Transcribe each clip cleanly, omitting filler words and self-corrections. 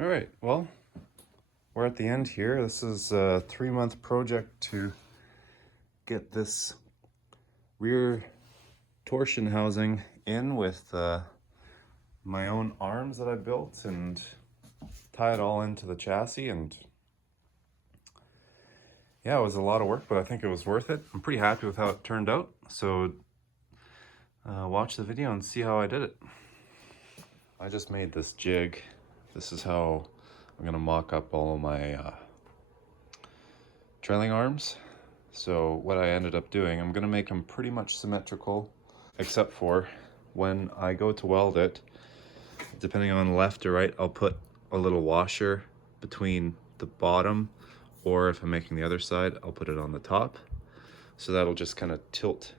All right, well, we're at the end here. This is a 3-month project to get this rear torsion housing in with my own arms that I built and tie it all into the chassis. And yeah, it was a lot of work, but I think it was worth it. I'm pretty happy with how it turned out. So watch the video and see how I did it. I just made this jig. This is how I'm gonna mock up all of my trailing arms. So what I ended up doing, I'm gonna make them pretty much symmetrical, except for when I go to weld it, depending on left or right, I'll put a little washer between the bottom, or if I'm making the other side, I'll put it on the top. So that'll just kind of tilt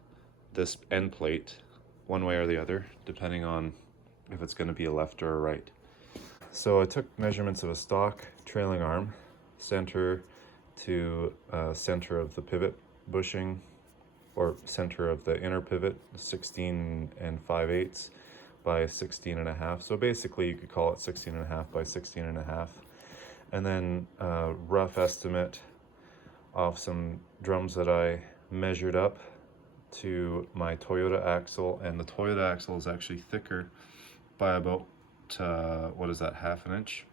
this end plate one way or the other, depending on if it's gonna be a left or a right. So I took measurements of a stock trailing arm, center to center of the pivot bushing, or center of the inner pivot, 16 5/8 by 16.5. So basically you could call it 16.5 by 16.5. And then a rough estimate of some drums that I measured up to my Toyota axle, and the Toyota axle is actually thicker by about what is that, half an inch?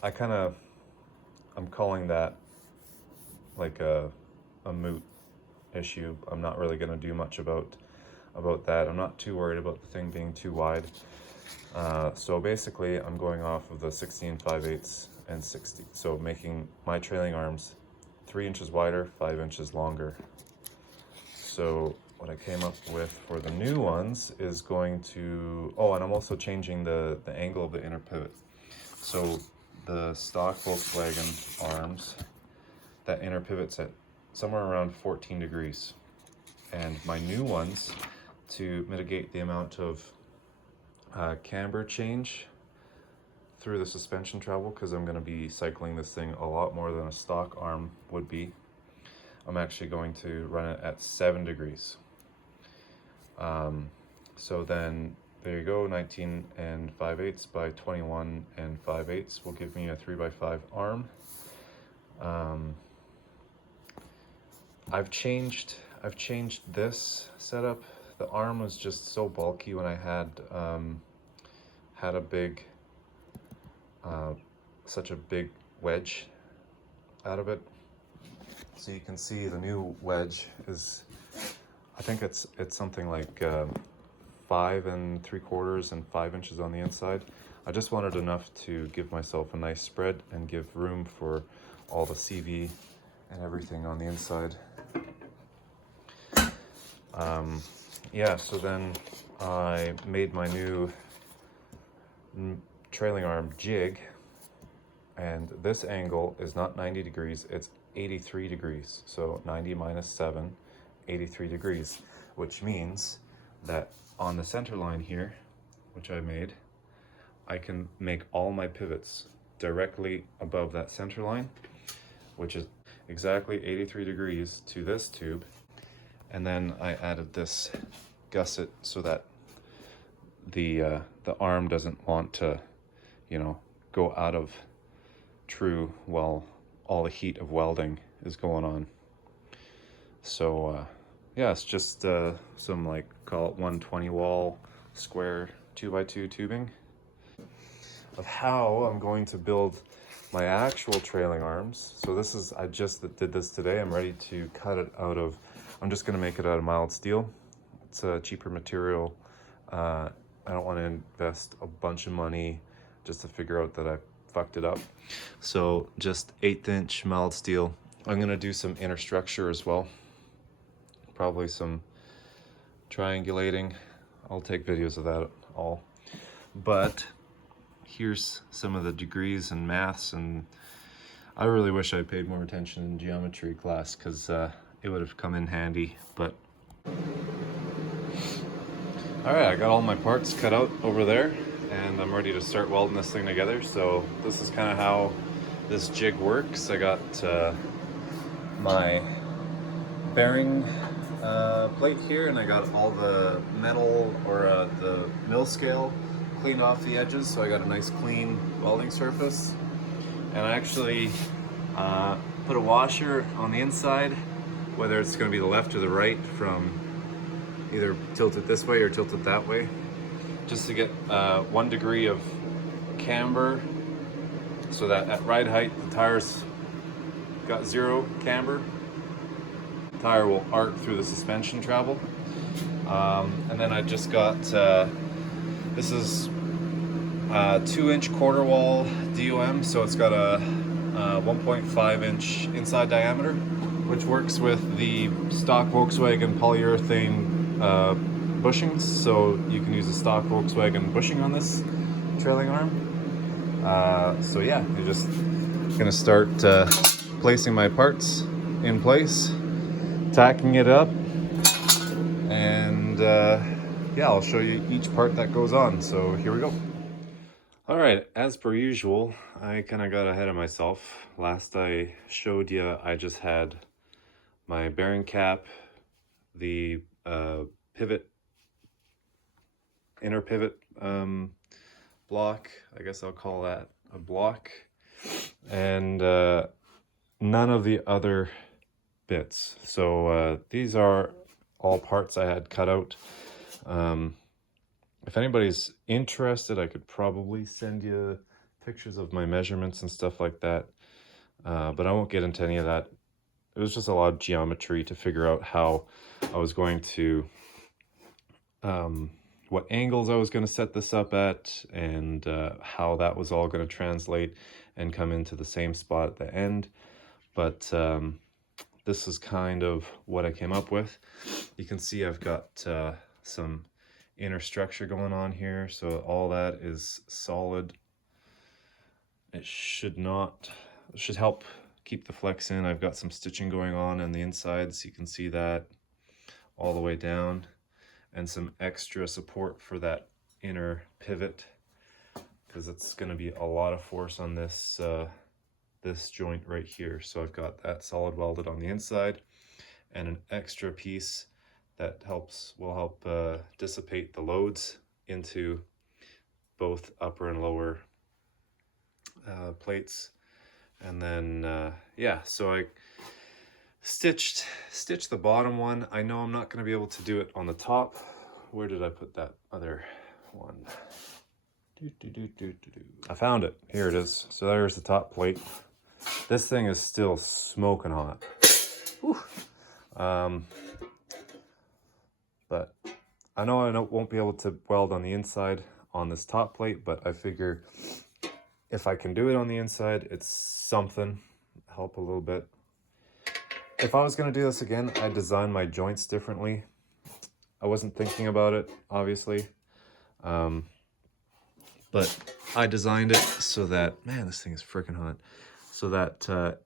I'm calling that like a moot issue. I'm not really going to do much about that. I'm not too worried about the thing being too wide. So basically I'm going off of the 16 5/8 and 60, so making my trailing arms 3 inches wider, 5 inches longer. So what I came up with for the new ones is going to, oh, and I'm also changing the angle of the inner pivot. So the stock Volkswagen arms, that inner pivot's at somewhere around 14 degrees. And my new ones, to mitigate the amount of camber change through the suspension travel, because I'm going to be cycling this thing a lot more than a stock arm would be, I'm actually going to run it at 7 degrees. So then there you go, 19 5/8 by 21 5/8 will give me a 3x5 arm. I've changed this setup. The arm was just so bulky when I had a big such a big wedge out of it. So you can see the new wedge is, I think it's something like 5 3/4 and 5 inches on the inside. I just wanted enough to give myself a nice spread and give room for all the CV and everything on the inside. Yeah, so then I made my new trailing arm jig, and this angle is not 90 degrees, it's 83 degrees. So 90 minus 7, 83 degrees, which means that on the center line here, which I made, I can make all my pivots directly above that center line, which is exactly 83 degrees to this tube. And then I added this gusset so that the arm doesn't want to, go out of true while all the heat of welding is going on. So yeah, it's just some, like, call it 120 wall square 2x2 tubing of how I'm going to build my actual trailing arms. So this is, I just did this today. I'm ready to cut it out of, I'm just going to make it out of mild steel. It's a cheaper material. I don't want to invest a bunch of money just to figure out that I fucked it up. So just 1/8 inch mild steel. I'm going to do some inner structure as well. Probably some triangulating. I'll take videos of that all. But here's some of the degrees and maths, and I really wish I paid more attention in geometry class, because it would have come in handy. But all right, I got all my parts cut out over there, and I'm ready to start welding this thing together. So this is kind of how this jig works. I got my bearing plate here, and I got all the metal, or the mill scale cleaned off the edges, so I got a nice clean welding surface. And I actually put a washer on the inside, whether it's going to be the left or the right, from either tilt it this way or tilt it that way, just to get 1 degree of camber, so that at ride height the tires got 0 camber. The tire will arc through the suspension travel. And then I just got this is 2-inch quarter wall DOM, so it's got a 1.5-inch inside diameter, which works with the stock Volkswagen polyurethane bushings, so you can use a stock Volkswagen bushing on this trailing arm. So yeah, you're just gonna start placing my parts in place, tacking it up, and yeah, I'll show you each part that goes on. So here we go. All right, as per usual, I kind of got ahead of myself. Last I showed you, I just had my bearing cap, the pivot, inner pivot block, I guess I'll call that a block, and none of the other bits. So these are all parts I had cut out. If anybody's interested, I could probably send you pictures of my measurements and stuff like that, but I won't get into any of that. It was just a lot of geometry to figure out how I was going to, what angles I was going to set this up at, and how that was all going to translate and come into the same spot at the end. But this is kind of what I came up with. You can see I've got some inner structure going on here, so all that is solid. It should help keep the flex in. I've got some stitching going on the insides, you can see that all the way down, and some extra support for that inner pivot, because it's going to be a lot of force on this this joint right here. So I've got that solid welded on the inside, and an extra piece that will help dissipate the loads into both upper and lower plates. And then yeah, so I stitched the bottom one. I know I'm not going to be able to do it on the top. Where did I put that other one? I found it. Here it is. So there's the top plate. This thing is still smoking hot. Whew. But I know I won't be able to weld on the inside on this top plate, but I figure if I can do it on the inside, it's something, help a little bit. If I was going to do this again, I'd design my joints differently. I wasn't thinking about it, obviously. But I designed it so that, man, this thing is freaking hot, so that the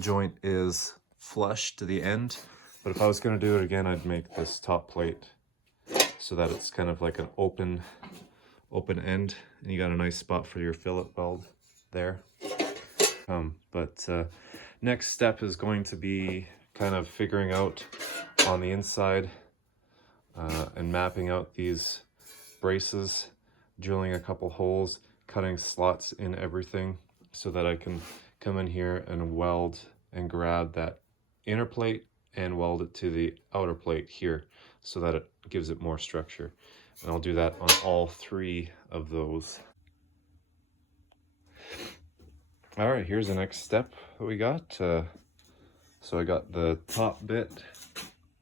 joint is flush to the end. But if I was going to do it again, I'd make this top plate so that it's kind of like an open end, and you got a nice spot for your fillet weld there. But next step is going to be kind of figuring out on the inside and mapping out these braces, drilling a couple holes, cutting slots in everything, so that I can come in here and weld and grab that inner plate and weld it to the outer plate here, so that it gives it more structure. And I'll do that on all 3 of those. All right, here's the next step that we got. So I got the top bit,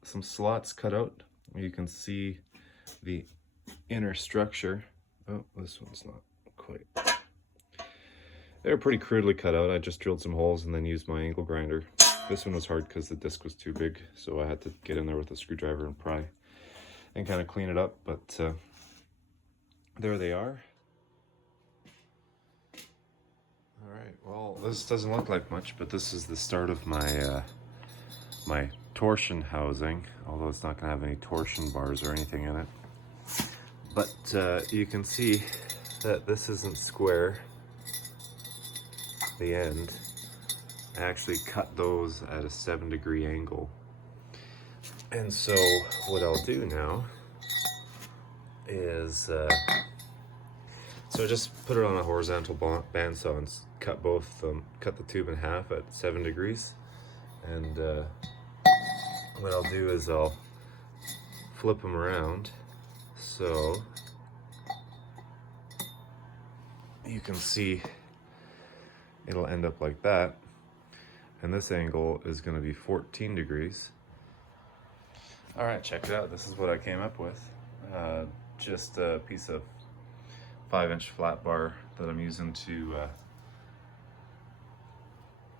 some slots cut out. You can see the inner structure. Oh, this one's not quite. They're pretty crudely cut out. I just drilled some holes and then used my angle grinder. This one was hard because the disc was too big, so I had to get in there with a screwdriver and pry and kind of clean it up, but there they are. All right, well, this doesn't look like much, but this is the start of my my torsion housing, although it's not going to have any torsion bars or anything in it. But you can see that this isn't square, the end. I actually cut those at a 7-degree angle. And so what I'll do now is So I just put it on a horizontal bandsaw and cut cut the tube in half at 7 degrees. And what I'll do is I'll flip them around so you can see it'll end up like that. And this angle is going to be 14 degrees. All right, check it out. This is what I came up with. Just a piece of 5-inch flat bar that I'm using to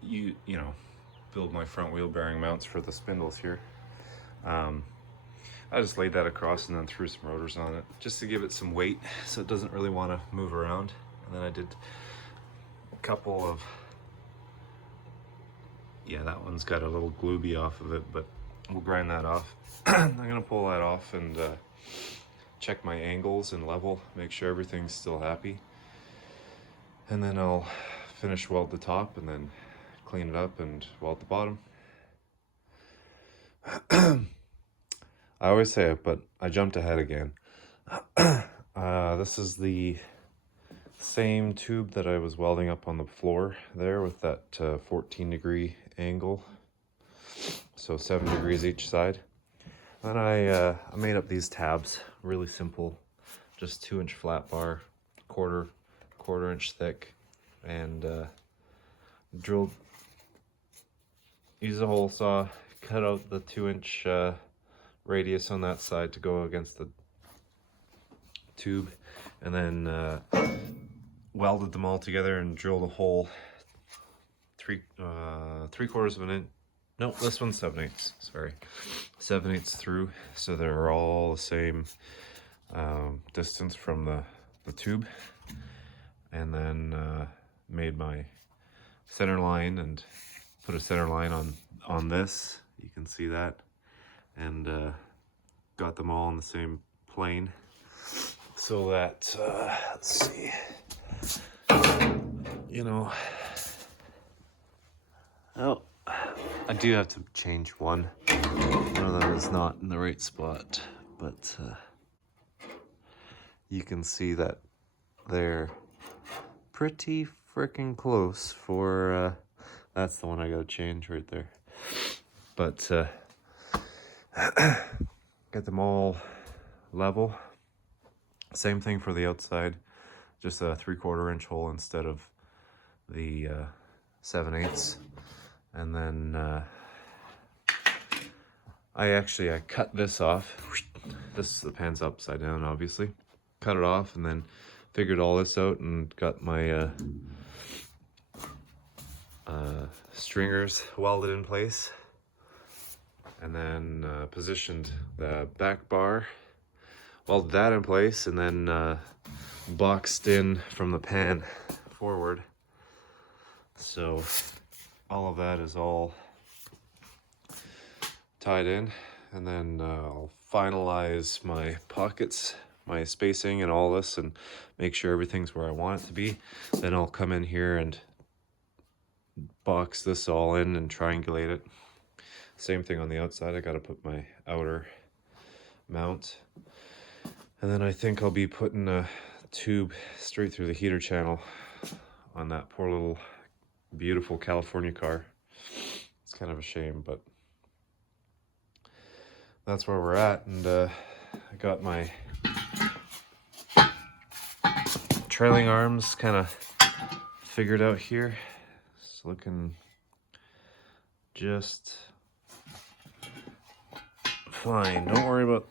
you know, build my front wheel bearing mounts for the spindles here. I just laid that across and then threw some rotors on it just to give it some weight so it doesn't really want to move around. And then I did a couple of, yeah, that one's got a little glooby off of it, but we'll grind that off. I'm gonna pull that off and check my angles and level, make sure everything's still happy. And then I'll finish weld the top and then clean it up and weld the bottom. I always say it, but I jumped ahead again. This is the same tube that I was welding up on the floor there with that 14-degree angle. So 7 degrees each side. Then I made up these tabs, really simple, just 2-inch flat bar, quarter inch thick, and used a hole saw, cut out the 2-inch radius on that side to go against the tube, and then welded them all together and drilled a hole 3/4 of an inch. No, this one's 7/8. Sorry, 7/8 through, so they're all the same distance from the tube. And then made my center line and put a center line on this. You can see that, and got them all on the same plane, so that let's see, you know. Oh, I do have to change one. One of them is not in the right spot, but you can see that they're pretty freaking close for, that's the one I gotta change right there. But get them all level. Same thing for the outside, just a 3/4 inch hole instead of the 7/8. And then I cut this off. The pan's upside down, obviously. Cut it off and then figured all this out and got my stringers welded in place. And then positioned the back bar, welded that in place, and then boxed in from the pan forward. So all of that is all tied in, and then I'll finalize my pockets, my spacing and all this, and make sure everything's where I want it to be. Then I'll come in here and box this all in and triangulate it. Same thing on the outside. I gotta put my outer mount, and then I think I'll be putting a tube straight through the heater channel on that poor little beautiful California car. It's kind of a shame, but that's where we're at. And I got my trailing arms kind of figured out here. It's looking just fine. Don't worry about.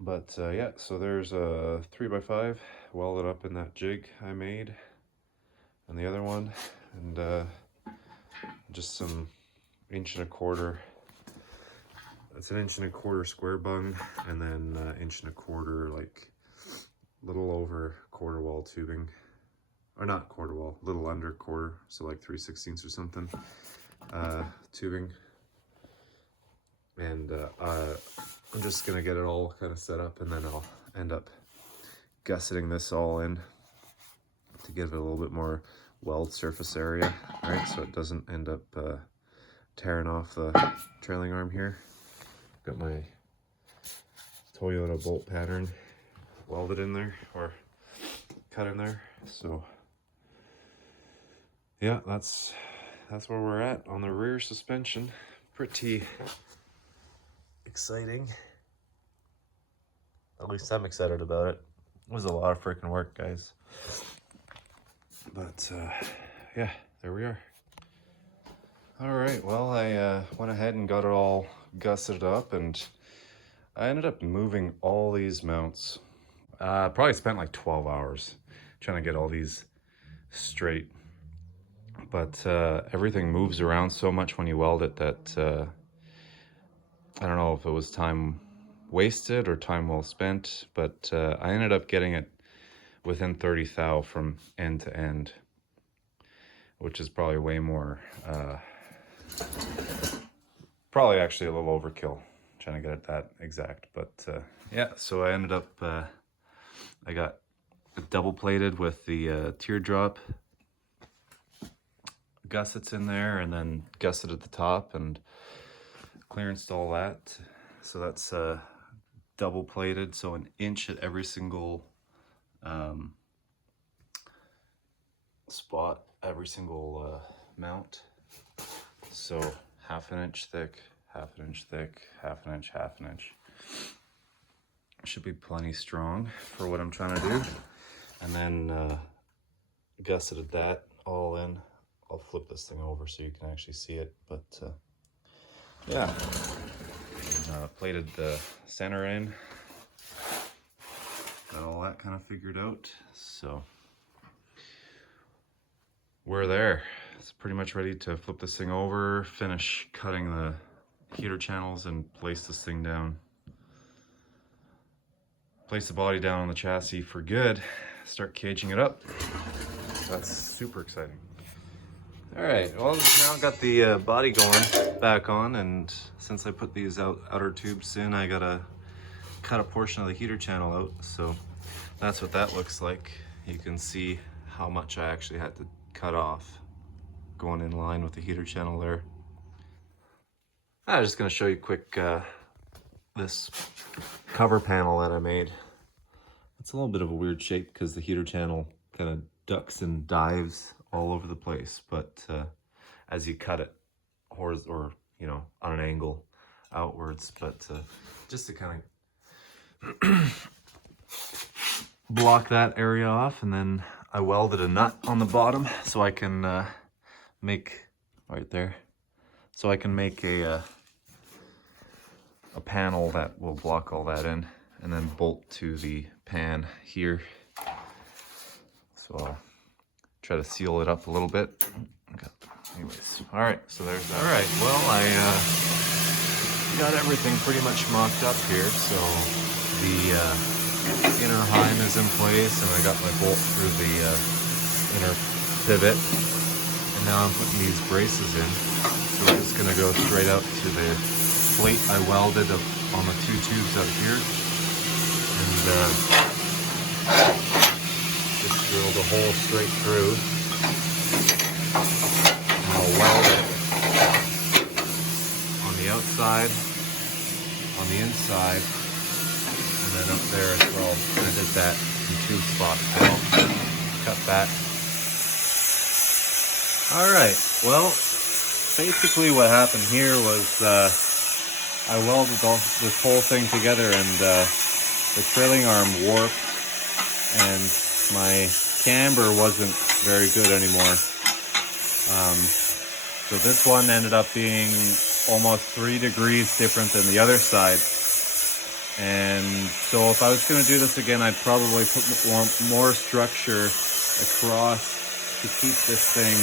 But yeah, so there's a 3x5 welded up in that jig I made, and the other one, and just some 1.25 inch. It's an 1.25 inch square bung, and then 1.25 inch, like little over quarter wall tubing, or not quarter wall, little under quarter, so like 3/16 or something tubing. And I'm just gonna get it all kind of set up, and then I'll end up gusseting this all in to give it a little bit more weld surface area, right? So it doesn't end up tearing off the trailing arm here. Got my Toyota bolt pattern welded in there or cut in there. So yeah, that's where we're at on the rear suspension. Pretty exciting. At least I'm excited about it. It was a lot of freaking work, guys. But yeah, there we are. All right, well, I went ahead and got it all gusseted up, and I ended up moving all these mounts. Probably spent like 12 hours trying to get all these straight. But everything moves around so much when you weld it that I don't know if it was time wasted or time well spent, but I ended up getting it within 30 thou from end to end, which is probably way more, probably actually a little overkill trying to get it that exact. But yeah, so I ended up, I got double plated with the teardrop gussets in there, and then gusset at the top and clearanced all that. So that's double plated, so an inch at every single spot, every single mount. So half an inch thick, half an inch thick, half an inch, half an inch. Should be plenty strong for what I'm trying to do. And then gusseted that all in. I'll flip this thing over so you can actually see it, but yeah. Plated the center in. Got all that kind of figured out. So we're there. It's pretty much ready to flip this thing over, finish cutting the heater channels, and place this thing down. Place the body down on the chassis for good. Start caging it up. That's super exciting. All right, well, now got the body going back on, and since I put these outer tubes in, I gotta cut a portion of the heater channel out. So that's what that looks like. You can see how much I actually had to cut off going in line with the heater channel there. I'm just gonna show you quick this cover panel that I made. It's a little bit of a weird shape because the heater channel kind of ducks and dives all over the place, but as you cut it or you know, on an angle outwards, but just to kind of block that area off. And then I welded a nut on the bottom so I can make right there, so I can make a panel that will block all that in, and then bolt to the pan here. So I'll try to seal it up a little bit. Okay. Anyways, all right, so there's that. All right, well, I got everything pretty much mocked up here. So the inner heim is in place, and I got my bolt through the inner pivot. And now I'm putting these braces in. So we're just gonna go straight out to the plate I welded on the two tubes out here. And just drill the hole straight through, and I'll weld it on the outside, on the inside, and then up there as well. I did that in two spots, so I'll cut that. Alright, well, basically what happened here was I welded this whole thing together, and the trailing arm warped, and my camber wasn't very good anymore. So this one ended up being almost 3 degrees different than the other side. And so if I was going to do this again, I'd probably put more structure across to keep this thing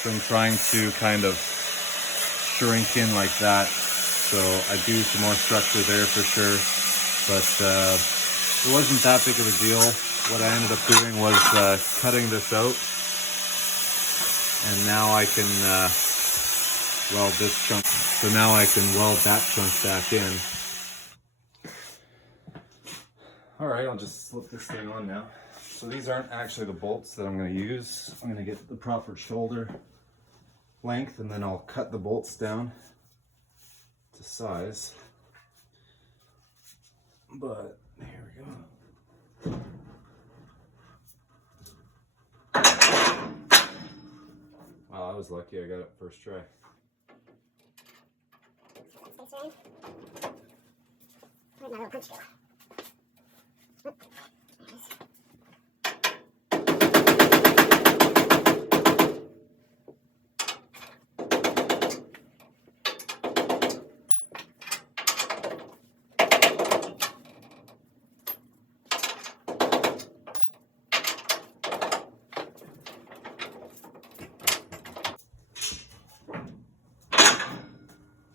from trying to kind of shrink in like that. So I'd do some more structure there for sure. But it wasn't that big of a deal. What I ended up doing was cutting this out, and now I can weld this chunk. So now I can weld that chunk back in. All right, I'll just slip this thing on now. So these aren't actually the bolts that I'm going to use. I'm going to get the proper shoulder length, and then I'll cut the bolts down to size. But here we go. was lucky I got it first try.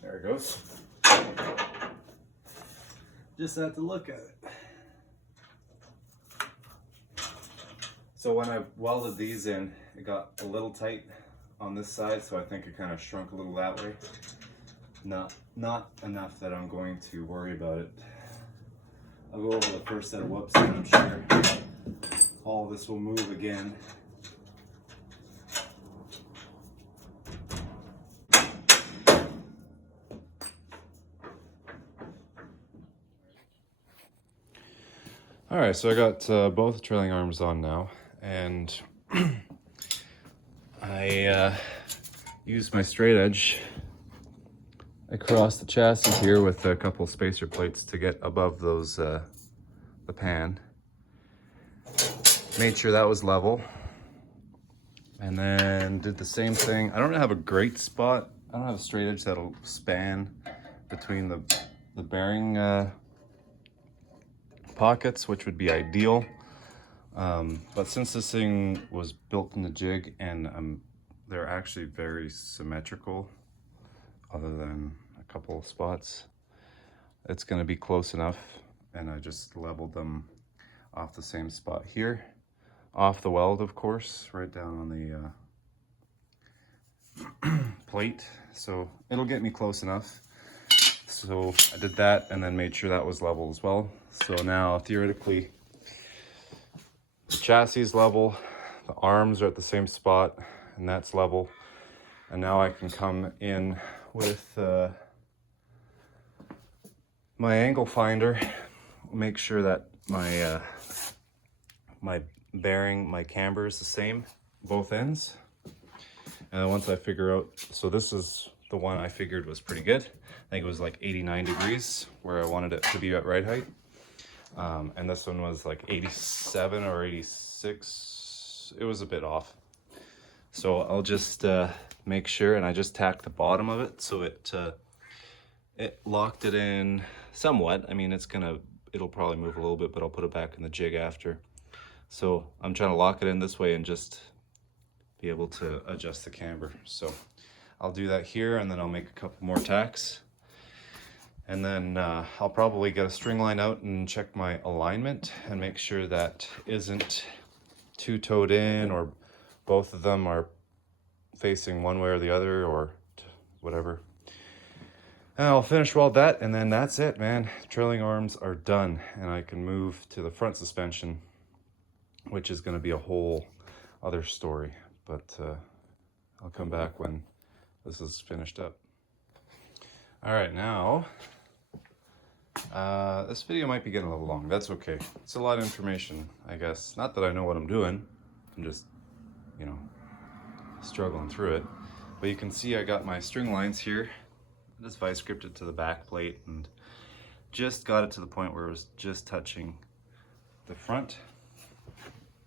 There it goes. Just have to look at it. So when I welded these in, it got a little tight on this side, so I think it kind of shrunk a little that way. Not enough that I'm going to worry about it. I'll go over the first set of whoops and I'm sure all of this will move again. All right, so I got both trailing arms on now, and I used my straight edge across the chassis here with a couple spacer plates to get above those the pan. Made sure that was level, and then did the same thing. I don't have a great spot. I don't have a straight edge that'll span between the bearing pockets, which would be ideal. But since this thing was built in the jig and they're actually very symmetrical, other than a couple of spots, it's going to be close enough, and I just leveled them off the same spot here, off the weld of course, right down on the plate, so it'll get me close enough. So I did that and then made sure that was level as well. So now theoretically the chassis is level, the arms are at the same spot, and that's level. And now I can come in with my angle finder, make sure that my my bearing, my camber is the same, both ends. And then once I figure out, so this is the one I figured was pretty good. I think it was like 89 degrees where I wanted it to be at right height. And this one was like 87 or 86. It was a bit off. So I'll just make sure, and I just tacked the bottom of it so it locked it in somewhat. I mean, it'll probably move a little bit, but I'll put it back in the jig after. So I'm trying to lock it in this way and just be able to adjust the camber. So I'll do that here, and then I'll make a couple more tacks. And then I'll probably get a string line out and check my alignment and make sure that isn't too towed in, or both of them are facing one way or the other, or whatever. And I'll finish weld that, and then that's it, man. Trailing arms are done, and I can move to the front suspension, which is going to be a whole other story. But I'll come back when this is finished up. All right, now this video might be getting a little long. That's okay. It's a lot of information, I guess. Not that I know what I'm doing. I'm just, you know, struggling through it. But you can see I got my string lines here. I just vice gripped it to the back plate and just got it to the point where it was just touching the front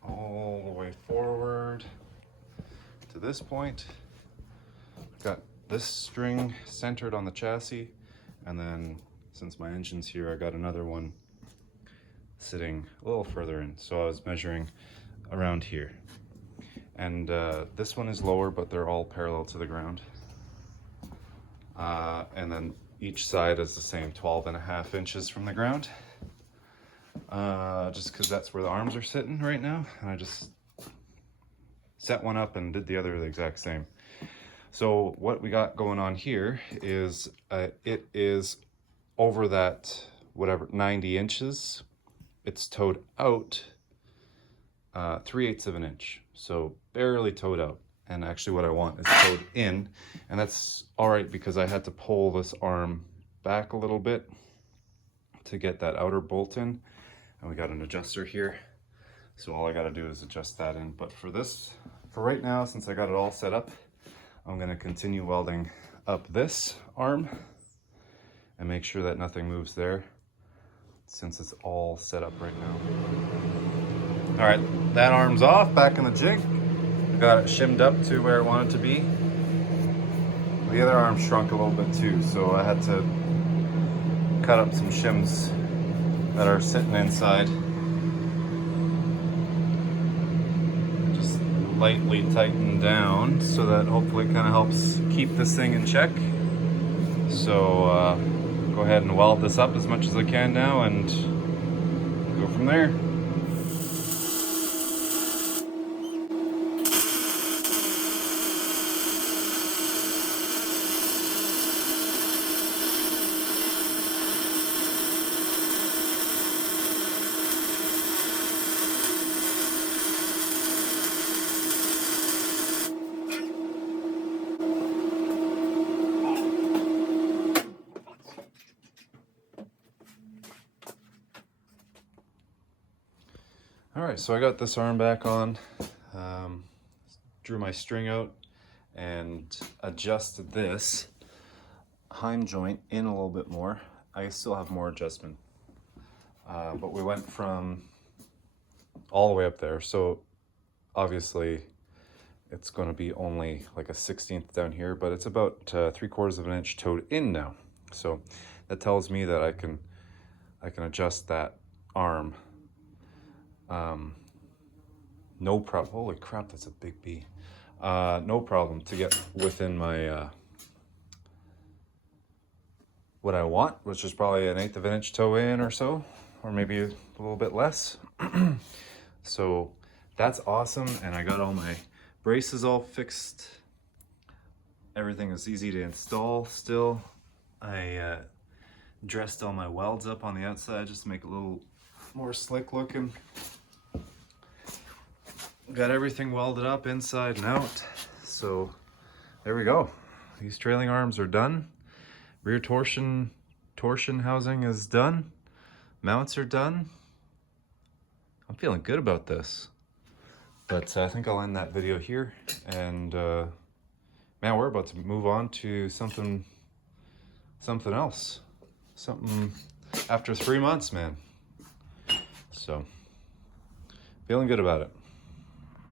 all the way forward to this point. Got this string centered on the chassis, and then since my engine's here, I got another one sitting a little further in. So I was measuring around here. And this one is lower, but they're all parallel to the ground. And then each side is the same, 12.5 inches from the ground. Just because that's where the arms are sitting right now. And I just set one up and did the other the exact same. So what we got going on here is it is over that, whatever, 90 inches. It's towed out 3/8 of an inch. So barely towed out. And actually what I want is towed in. And that's all right because I had to pull this arm back a little bit to get that outer bolt in. And we got an adjuster here. So all I got to do is adjust that in. But for right now, since I got it all set up, I'm gonna continue welding up this arm and make sure that nothing moves there since it's all set up right now. All right, that arm's off, back in the jig. I got it shimmed up to where I want it to be. The other arm shrunk a little bit too, so I had to cut up some shims that are sitting inside. Just lightly tighten down so that hopefully kind of helps keep this thing in check. So go ahead and weld this up as much as I can now and go from there. All right, so I got this arm back on, drew my string out and adjusted this heim joint in a little bit more. I still have more adjustment, but we went from all the way up there. So obviously it's going to be only like a 16th down here, but it's about 3/4 of an inch towed in now. So that tells me that I can adjust that arm. No problem. Holy crap, that's a big bee. No problem to get within my what I want, which is probably 1/8 of an inch toe in or so, or maybe a little bit less. So that's awesome, and I got all my braces all fixed. Everything is easy to install still. I dressed all my welds up on the outside just to make it a little more slick looking. Got everything welded up inside and out. So there we go. These trailing arms are done. Rear torsion housing is done. Mounts are done. I'm feeling good about this. But I think I'll end that video here. And man, we're about to move on to something else. Something after 3 months, man. So feeling good about it.